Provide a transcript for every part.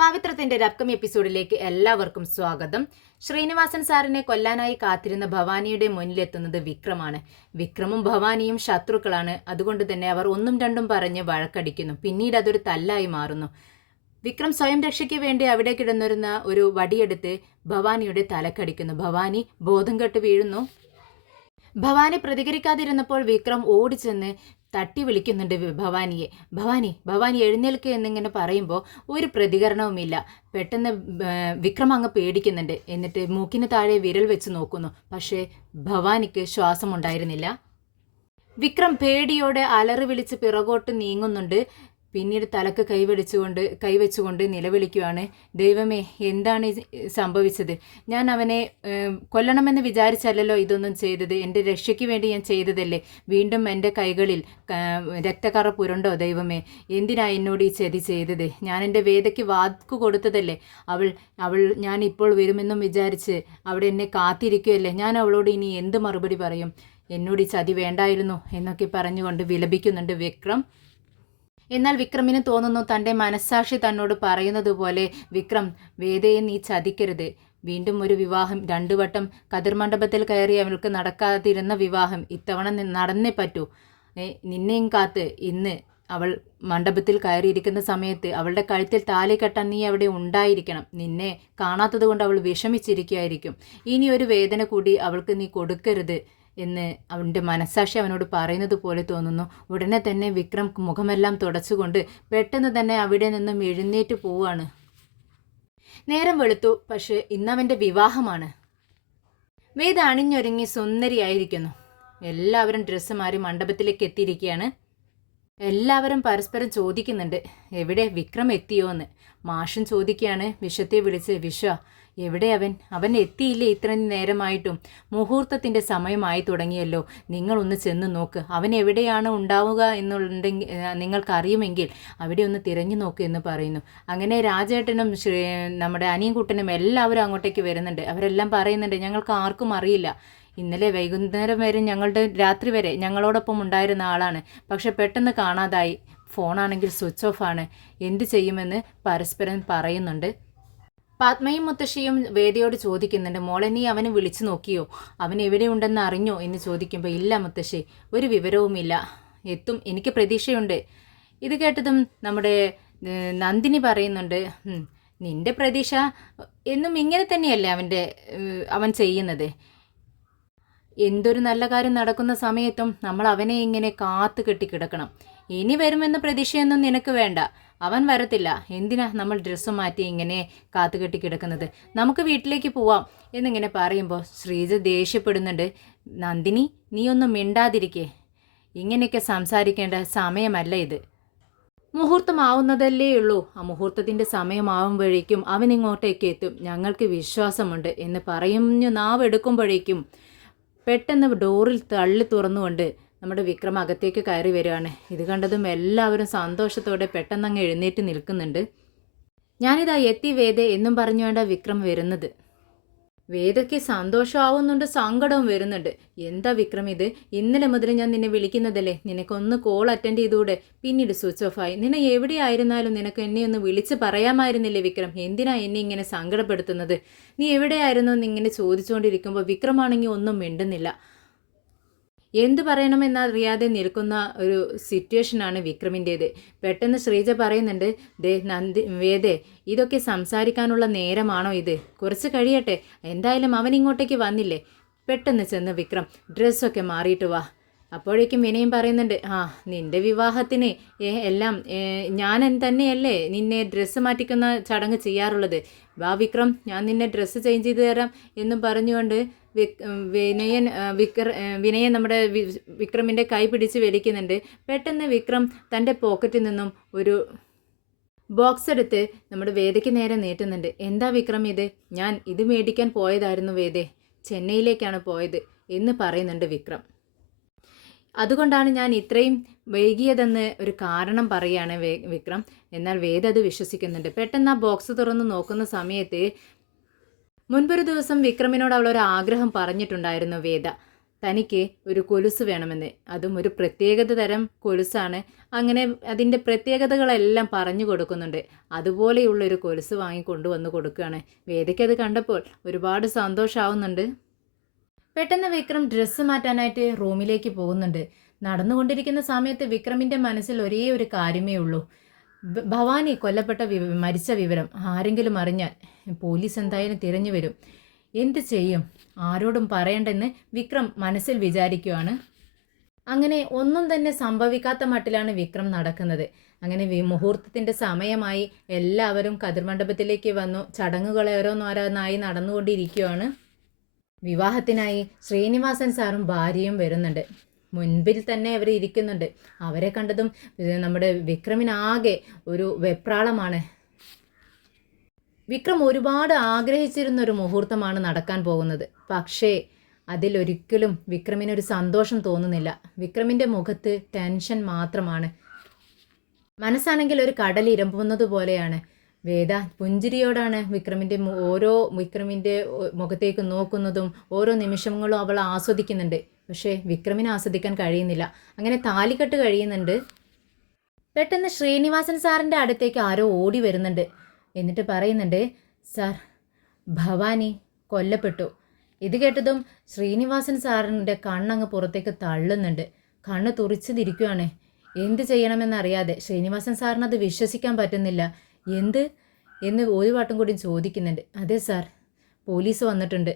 പവിത്രത്തിന്റെ ഒരു അപ്കമിംഗ് എപ്പിസോഡിലേക്ക് എല്ലാവർക്കും സ്വാഗതം. ശ്രീനിവാസൻ സാറിനെ കൊല്ലാനായി കാത്തിരുന്ന ഭവാനിയുടെ മുന്നിലെത്തുന്നത് വിക്രമാണ്. വിക്രമും ഭവാനിയും ശത്രുക്കളാണ്. അതുകൊണ്ട് തന്നെ അവർ ഒന്നും രണ്ടും പറഞ്ഞ് വഴക്കടിക്കുന്നു. പിന്നീട് അതൊരു തല്ലായി മാറുന്നു. വിക്രം സ്വയം രക്ഷയ്ക്ക് വേണ്ടി അവിടെ കിടന്നിരുന്ന ഒരു വടിയെടുത്ത് ഭവാനിയുടെ തലക്കടിക്കുന്നു. ഭവാനി ബോധം കെട്ട് വീഴുന്നു. ഭവാനി പ്രതികരിക്കാതിരുന്നപ്പോൾ വിക്രം ഓടിച്ചെന്ന് തട്ടി വിളിക്കുന്നുണ്ട് ഭവാനിയെ. ഭവാനി ഭവാനി എഴുന്നേൽക്കുക എന്നിങ്ങനെ പറയുമ്പോൾ ഒരു പ്രതികരണവുമില്ല. പെട്ടെന്ന് വിക്രം അങ്ങ് പേടിക്കുന്നുണ്ട്. എന്നിട്ട് മൂക്കിന് താഴെ വിരൽ വെച്ച് നോക്കുന്നു. പക്ഷേ ഭവാനിക്ക് ശ്വാസമുണ്ടായിരുന്നില്ല. വിക്രം പേടിയോടെ അലറി വിളിച്ച് പിറകോട്ട് നീങ്ങുന്നുണ്ട്. പിന്നീട് തലക്ക് കൈവച്ചുകൊണ്ട് നിലവിളിക്കുകയാണ്. ദൈവമേ, എന്താണ് സംഭവിച്ചത്? ഞാൻ അവനെ കൊല്ലണമെന്ന് വിചാരിച്ചല്ലോ ഇതൊന്നും ചെയ്തത്. എൻ്റെ രക്ഷയ്ക്ക് വേണ്ടി ഞാൻ ചെയ്തതല്ലേ. വീണ്ടും എൻ്റെ കൈകളിൽ രക്തക്കറ പുരണ്ടോ? ദൈവമേ, എന്തിനാ എന്നോട് ഈ ചതി ചെയ്തത്? ഞാൻ എൻ്റെ വേദയ്ക്ക് വാക്ക് കൊടുത്തതല്ലേ. അവൾ ഞാൻ ഇപ്പോൾ വരുമെന്നും വിചാരിച്ച് അവിടെ എന്നെ കാത്തിരിക്കുകയല്ലേ. ഞാൻ അവളോട് ഇനി എന്ത് മറുപടി പറയും? എന്നോട് ഈ ചതി വേണ്ടായിരുന്നു എന്നൊക്കെ പറഞ്ഞുകൊണ്ട് വിലപിക്കുന്നുണ്ട് വിക്രം. എന്നാൽ വിക്രമിന് തോന്നുന്നു തൻ്റെ മനസ്സാക്ഷി തന്നോട് പറയുന്നത് പോലെ, വിക്രം, വേദയെ നീ ചതിക്കരുത്. വീണ്ടും ഒരു വിവാഹം, 2 വട്ടം കതിർ മണ്ഡപത്തിൽ കയറി അവൾക്ക് നടക്കാതിരുന്ന വിവാഹം ഇത്തവണ നടന്നേ പറ്റൂ. നിന്നെയും കാത്ത് ഇന്ന് അവൾ മണ്ഡപത്തിൽ കയറിയിരിക്കുന്ന സമയത്ത് അവളുടെ കഴുത്തിൽ താലി കെട്ടാൻ നീ അവിടെ ഉണ്ടായിരിക്കണം. നിന്നെ കാണാത്തത് കൊണ്ട് അവൾ വിഷമിച്ചിരിക്കുകയായിരിക്കും. ഇനി ഒരു വേദന കൂടി അവൾക്ക് നീ കൊടുക്കരുത് എന്ന് അവൻ്റെ മനസ്സാക്ഷി അവനോട് പറയുന്നത് പോലെ തോന്നുന്നു. ഉടനെ തന്നെ വിക്രം മുഖമെല്ലാം തുടച്ചുകൊണ്ട് പെട്ടെന്ന് തന്നെ അവിടെ നിന്നും എഴുന്നേറ്റ് പോവാണ്. നേരം വെളുത്തു. പക്ഷേ ഇന്നവൻ്റെ വിവാഹമാണ്. വേദ അണിഞ്ഞൊരുങ്ങി സുന്ദരിയായിരിക്കുന്നു. എല്ലാവരും ഡ്രസ്സ് മാറി മണ്ഡപത്തിലേക്ക് എത്തിയിരിക്കുകയാണ്. എല്ലാവരും പരസ്പരം ചോദിക്കുന്നുണ്ട്, എവിടെ വിക്രം എത്തിയോ എന്ന്. മാഷും ചോദിക്കുകയാണ് വിശ്വത്തെ വിളിച്ച്, വിശ്വ എവിടെ അവൻ എത്തിയില്ലേ? ഇത്രയും നേരമായിട്ടും. മുഹൂർത്തത്തിൻ്റെ സമയമായി തുടങ്ങിയല്ലോ. നിങ്ങളൊന്ന് ചെന്ന് നോക്ക്. അവൻ എവിടെയാണ് ഉണ്ടാവുക എന്നുണ്ടെങ്കിൽ നിങ്ങൾക്കറിയുമെങ്കിൽ അവിടെ ഒന്ന് തിരഞ്ഞു നോക്ക് എന്ന് പറയുന്നു. അങ്ങനെ രാജേട്ടനും നമ്മുടെ അനിയൻകുട്ടനും എല്ലാവരും അങ്ങോട്ടേക്ക് വരുന്നുണ്ട്. അവരെല്ലാം പറയുന്നുണ്ട്, ഞങ്ങൾക്ക് ആർക്കും അറിയില്ല. ഇന്നലെ വൈകുന്നേരം വരെ രാത്രി വരെ ഞങ്ങളോടൊപ്പം ഉണ്ടായിരുന്ന ആളാണ്. പക്ഷെ പെട്ടെന്ന് കാണാതായി. ഫോണാണെങ്കിൽ സ്വിച്ച് ഓഫ് ആണ്. എന്ത് ചെയ്യുമെന്ന് പരസ്പരം പറയുന്നുണ്ട്. പത്മയും മുത്തശ്ശിയും വേദയോട് ചോദിക്കുന്നുണ്ട്, മോളെ നീ അവനെ വിളിച്ചു നോക്കിയോ? അവൻ എവിടെയുണ്ടെന്ന് അറിഞ്ഞോ എന്ന് ചോദിക്കുമ്പോൾ, ഇല്ല മുത്തശ്ശി, ഒരു വിവരവുമില്ല. എത്തും, എനിക്ക് പ്രതീക്ഷയുണ്ട്. ഇത് കേട്ടതും നമ്മുടെ നന്ദിനി പറയുന്നുണ്ട്, നിന്റെ പ്രതീക്ഷ എന്നും ഇങ്ങനെ തന്നെയല്ലേ അവൻ ചെയ്യുന്നത്. എന്തൊരു നല്ല കാര്യം നടക്കുന്ന സമയത്തും നമ്മൾ അവനെ ഇങ്ങനെ കാത്തു കെട്ടി കിടക്കണം. ഇനി വരുമെന്ന പ്രതീക്ഷയൊന്നും നിനക്ക് വേണ്ട. അവൻ വരത്തില്ല. എന്തിനാ നമ്മൾ ഡ്രസ്സ് മാറ്റി ഇങ്ങനെ കാത്തുകെട്ടി കിടക്കുന്നത്? നമുക്ക് വീട്ടിലേക്ക് പോവാം എന്നിങ്ങനെ പറയുമ്പോൾ ശ്രീജ ദേഷ്യപ്പെടുന്നുണ്ട്. നന്ദിനി, നീ ഒന്നും മിണ്ടാതിരിക്കേ. ഇങ്ങനെയൊക്കെ സംസാരിക്കേണ്ട സമയമല്ല ഇത്. മുഹൂർത്തമാവുന്നതല്ലേ ഉള്ളൂ. ആ മുഹൂർത്തത്തിൻ്റെ സമയമാവുമ്പോഴേക്കും അവൻ ഇങ്ങോട്ടേക്ക് എത്തും. ഞങ്ങൾക്ക് വിശ്വാസമുണ്ട് എന്ന് പറയുന്നു. നാവെടുക്കുമ്പോഴേക്കും പെട്ടെന്ന് ഡോറിൽ തള്ളി തുറന്നുകൊണ്ട് നമ്മുടെ വിക്രം അകത്തേക്ക് കയറി വരികയാണ്. ഇത് കണ്ടതും എല്ലാവരും സന്തോഷത്തോടെ പെട്ടെന്നങ്ങ് എഴുന്നേറ്റ് നിൽക്കുന്നുണ്ട്. ഞാനിതാ എത്തി വേദ എന്നും പറഞ്ഞു വേണ്ട വിക്രം വരുന്നത്. വേദയ്ക്ക് സന്തോഷമാവുന്നുണ്ട്, സങ്കടവും വരുന്നുണ്ട്. എന്താ വിക്രം ഇത്? ഇന്നലെ മുതൽ ഞാൻ നിന്നെ വിളിക്കുന്നതല്ലേ. നിനക്കൊന്ന് കോൾ അറ്റൻഡ് ചെയ്തുകൂടെ? പിന്നീട് സ്വിച്ച് ഓഫ് ആയി. നിന്നെ എവിടെയായിരുന്നാലും നിനക്ക് എന്നെ ഒന്ന് വിളിച്ച് പറയാമായിരുന്നില്ലേ വിക്രം? എന്തിനാ എന്നെ ഇങ്ങനെ സങ്കടപ്പെടുത്തുന്നത്? നീ എവിടെയായിരുന്നു എന്നിങ്ങനെ ചോദിച്ചുകൊണ്ടിരിക്കുമ്പോൾ വിക്രമാണെങ്കിൽ ഒന്നും മിണ്ടുന്നില്ല. എന്തു പറയണമെന്നറിയാതെ നിൽക്കുന്ന ഒരു സിറ്റുവേഷനാണ് വിക്രമിൻ്റേത്. പെട്ടെന്ന് ശ്രീജ പറയുന്നുണ്ട്, വേദേ, ഇതൊക്കെ സംസാരിക്കാനുള്ള നേരമാണോ ഇത്? കുറച്ച് കഴിയട്ടെ. എന്തായാലും അവൻ ഇങ്ങോട്ടേക്ക് വന്നില്ലേ. പെട്ടെന്ന് ചെന്ന് വിക്രം ഡ്രസ്സൊക്കെ മാറിയിട്ട് വാ. അപ്പോഴേക്കും വിനയം പറയുന്നുണ്ട്, നിന്റെ വിവാഹത്തിന് എല്ലാം ഞാൻ തന്നെയല്ലേ നിന്നെ ഡ്രസ്സ് മാറ്റിക്കുന്ന ചടങ്ങ് ചെയ്യാറുള്ളത്. വാ വിക്രം, ഞാൻ നിന്നെ ഡ്രസ്സ് ചേഞ്ച് ചെയ്ത് തരാം എന്നും പറഞ്ഞുകൊണ്ട് വിനയൻ നമ്മുടെ വിക്രമിൻ്റെ കൈ പിടിച്ച് വലിക്കുന്നുണ്ട്. പെട്ടെന്ന് വിക്രം തൻ്റെ പോക്കറ്റിൽ നിന്നും ഒരു ബോക്സ് എടുത്ത് നമ്മുടെ വേദയ്ക്ക് നേരെ നീട്ടുന്നുണ്ട്. എന്താ വിക്രം ഇത്? ഞാൻ ഇത് മേടിക്കാൻ പോയതായിരുന്നു വേദേ. ചെന്നൈയിലേക്കാണ് പോയത് എന്ന് പറയുന്നുണ്ട് വിക്രം. അതുകൊണ്ടാണ് ഞാൻ ഇത്രയും വൈകിയതെന്ന് ഒരു കാരണം പറയുകയാണ് വിക്രം. എന്നാൽ വേദ അത് വിശ്വസിക്കുന്നുണ്ട്. പെട്ടെന്ന് ആ ബോക്സ് തുറന്ന് നോക്കുന്ന സമയത്ത് മുൻപൊരു ദിവസം വിക്രമിനോട് അവളൊരു ആഗ്രഹം പറഞ്ഞിട്ടുണ്ടായിരുന്നു വേദ. തനിക്ക് ഒരു കൊലുസ് വേണമെന്ന്, അതും ഒരു പ്രത്യേകത തരം കൊലുസാണ്. അങ്ങനെ അതിൻ്റെ പ്രത്യേകതകളെല്ലാം പറഞ്ഞു കൊടുക്കുന്നുണ്ട്. അതുപോലെയുള്ളൊരു കൊലുസ് വാങ്ങി കൊണ്ടുവന്ന് കൊടുക്കുകയാണ്. വേദയ്ക്ക് അത് കണ്ടപ്പോൾ ഒരുപാട് സന്തോഷമാവുന്നുണ്ട്. പെട്ടെന്ന് വിക്രം ഡ്രസ്സ് മാറ്റാനായിട്ട് റൂമിലേക്ക് പോകുന്നുണ്ട്. നടന്നുകൊണ്ടിരിക്കുന്ന സമയത്ത് വിക്രമിൻ്റെ മനസ്സിൽ ഒരേ ഒരു കാര്യമേ ഉള്ളൂ. ഭവാനി കൊല്ലപ്പെട്ട മരിച്ച വിവരം ആരെങ്കിലും അറിഞ്ഞാൽ പോലീസ് എന്തായാലും തിരഞ്ഞു വരും. എന്ത് ചെയ്യും? ആരോടും പറയണ്ടെന്ന് വിക്രം മനസ്സിൽ വിചാരിക്കുകയാണ്. അങ്ങനെ ഒന്നും തന്നെ സംഭവിക്കാത്ത മട്ടിലാണ് വിക്രം നടക്കുന്നത്. അങ്ങനെ മുഹൂർത്തത്തിൻ്റെ സമയമായി. എല്ലാവരും കതിർമണ്ഡപത്തിലേക്ക് വന്നു. ചടങ്ങുകൾ ഓരോന്നോരോന്നായി നടന്നുകൊണ്ടിരിക്കുകയാണ്. വിവാഹത്തിനായി ശ്രീനിവാസൻ സാറും ഭാര്യയും വരുന്നുണ്ട്. മുൻപിൽ തന്നെ അവർ ഇരിക്കുന്നുണ്ട്. അവരെ കണ്ടതും നമ്മുടെ വിക്രമിനാകെ ഒരു വെപ്രാളമാണ്. വിക്രം ഒരുപാട് ആഗ്രഹിച്ചിരുന്ന ഒരു മുഹൂർത്തമാണ് നടക്കാൻ പോകുന്നത്. പക്ഷേ അതിലൊരിക്കലും വിക്രമിനൊരു സന്തോഷം തോന്നുന്നില്ല. വിക്രമിൻ്റെ മുഖത്ത് ടെൻഷൻ മാത്രമാണ്. മനസ്സാണെങ്കിൽ ഒരു കടൽ ഇരമ്പുന്നത് പോലെയാണ്. വേദ പുഞ്ചിരിയോടാണ് വിക്രമിൻ്റെ മുഖത്തേക്ക് നോക്കുന്നതും ഓരോ നിമിഷങ്ങളും അവൾ ആസ്വദിക്കുന്നുണ്ട്. പക്ഷേ വിക്രമിന് ആസ്വദിക്കാൻ കഴിയുന്നില്ല. അങ്ങനെ താലികെട്ട് കഴിയുന്നുണ്ട്. പെട്ടെന്ന് ശ്രീനിവാസൻ സാറിൻ്റെ അടുത്തേക്ക് ആരോ ഓടി വരുന്നുണ്ട്. എന്നിട്ട് പറയുന്നുണ്ട്, സാർ, ഭവാനി കൊല്ലപ്പെട്ടു. ഇത് കേട്ടതും ശ്രീനിവാസൻ സാറിൻ്റെ കണ്ണങ്ങ് പുറത്തേക്ക് തള്ളുന്നുണ്ട്. കണ്ണ് തുറിച്ചിരിക്കുകയാണ്. എന്ത് ചെയ്യണമെന്നറിയാതെ ശ്രീനിവാസൻ സാറിനത് വിശ്വസിക്കാൻ പറ്റുന്നില്ല. എന്ത് എന്ന് ഒരു വട്ടം കൂടി ചോദിക്കുന്നുണ്ട്. അതെ സാർ, പോലീസ് വന്നിട്ടുണ്ട്.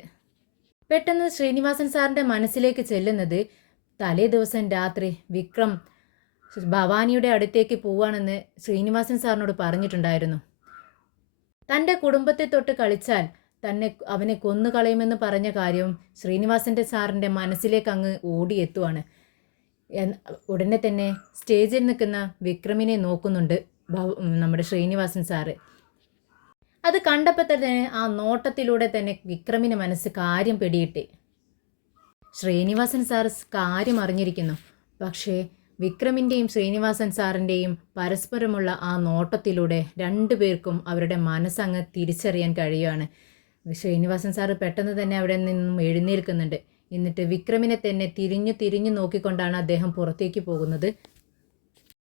പെട്ടെന്ന് ശ്രീനിവാസൻ സാറിൻ്റെ മനസ്സിലേക്ക് ചെല്ലുന്നത്, തലേ ദിവസം രാത്രി വിക്രം ഭവാനിയുടെ അടുത്തേക്ക് പോവാണെന്ന് ശ്രീനിവാസൻ സാറിനോട് പറഞ്ഞിട്ടുണ്ടായിരുന്നു. തൻ്റെ കുടുംബത്തെ തൊട്ട് കളിച്ചാൽ അവനെ കൊന്നുകളയുമെന്ന് പറഞ്ഞ കാര്യവും ശ്രീനിവാസൻ്റെ സാറിൻ്റെ മനസ്സിലേക്ക് അങ്ങ് ഓടിയെത്തുവാണ്. ഉടനെ തന്നെ സ്റ്റേജിൽ നിൽക്കുന്ന വിക്രമിനെ നോക്കുന്നുണ്ട് നമ്മുടെ ശ്രീനിവാസൻ സാറ്. അത് കണ്ടപ്പോൾ തന്നെ ആ നോട്ടത്തിലൂടെ തന്നെ വിക്രമിൻ്റെ മനസ്സ് കാര്യം പിടിയിട്ട്. ശ്രീനിവാസൻ സാർ കാര്യം അറിഞ്ഞിരിക്കുന്നു. പക്ഷേ വിക്രമിൻ്റെയും ശ്രീനിവാസൻ സാറിൻ്റെയും പരസ്പരമുള്ള ആ നോട്ടത്തിലൂടെ രണ്ടുപേർക്കും അവരുടെ മനസ്സങ്ങ് തിരിച്ചറിയാൻ കഴിയുകയാണ്. ശ്രീനിവാസൻ സാറ് പെട്ടെന്ന് തന്നെ അവിടെ നിന്നും എഴുന്നേൽക്കുന്നുണ്ട്. എന്നിട്ട് വിക്രമിനെ തന്നെ തിരിഞ്ഞു നോക്കിക്കൊണ്ടാണ് അദ്ദേഹം പുറത്തേക്ക് പോകുന്നത്.